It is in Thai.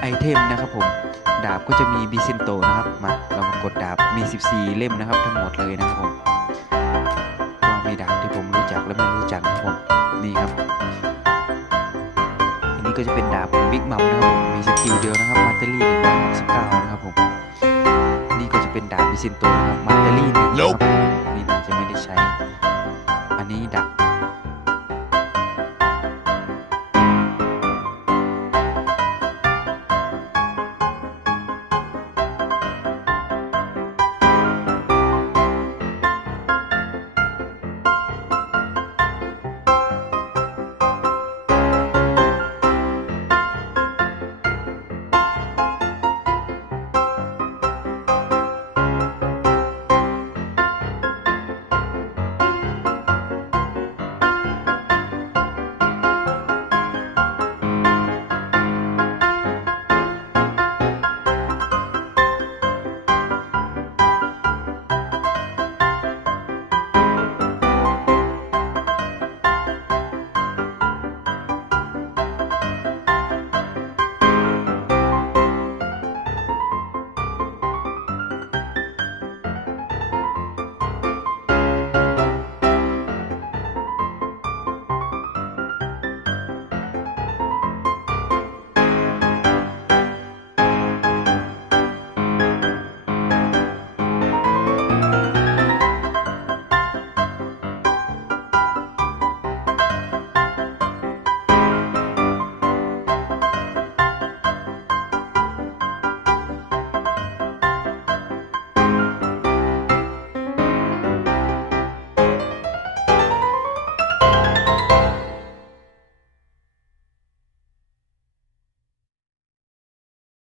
ไอเทมนะครับผมดาบก็จะมีบิเซนโตนะครับมาเรามากดดาบมี 14 เล่มนะครับ ทั้งหมดเลยนะครับผมก็มีดาบที่ผมรู้จักและไม่รู้จักนะครับผมนี่ครับ อันนี้ก็จะเป็นดาบบิ๊กมัมนะครับผมมีสกิลเดียวนะครับมาเตอรี่169นะครับผมนี่ก็จะเป็นดาบบิเซนโตนะครับมาเตอรี่หนึ่งนะครับนี่น่าจะไม่ได้ใช้ อันนี้ดาบ